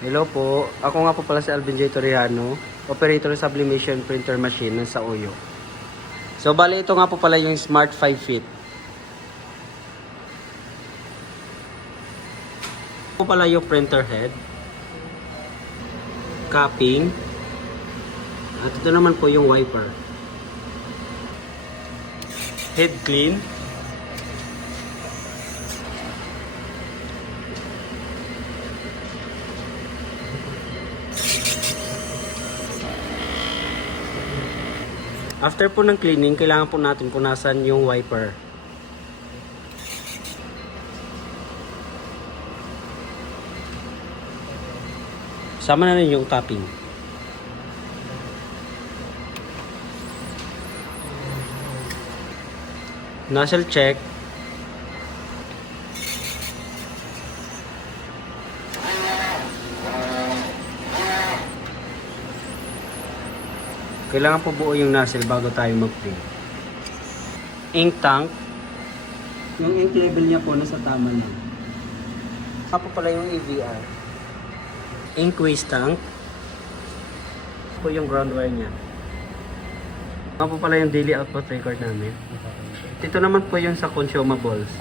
Hello po, ako nga po pala si Alvin J. Torrejano, operator ng sublimation printer machine ng sa Oyo. So bali ito nga po pala yung Smart 5 Fit. Ito po pala yung printer head, capping, at ito naman po yung wiper. Head clean, after po ng cleaning, kailangan po natin punasan yung wiper. Sama na rin yung capping. Nozzle check. Kailangan po buo yung nozzle bago tayo mag-print. Ink tank. Yung ink level niya po nasa tama lang. Ito po pala yung EVR. Ink waste tank. Ito po yung ground wire niya. Ito po pala yung daily output record namin. Ito naman po yung sa consumables.